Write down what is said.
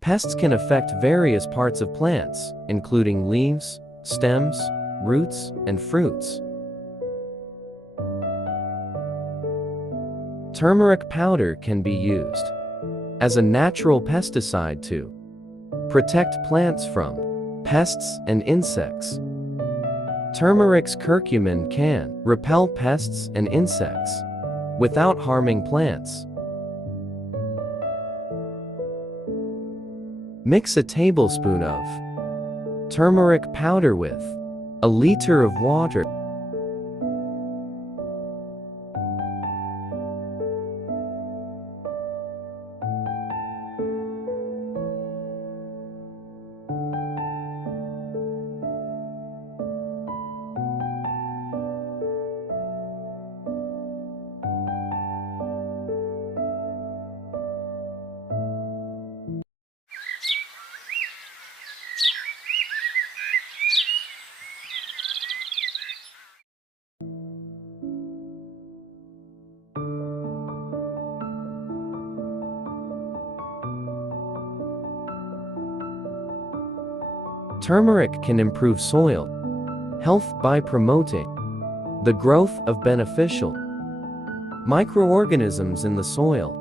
Pests can affect various parts of plants, including leaves, stems, roots, and fruits. Turmeric powder can be used as a natural pesticide to protect plants from pests and insects. Turmeric's curcumin can repel pests and insects without harming plants. Mix a tablespoon of turmeric powder with a liter of water. Turmeric can improve soil health by promoting the growth of beneficial microorganisms in the soil.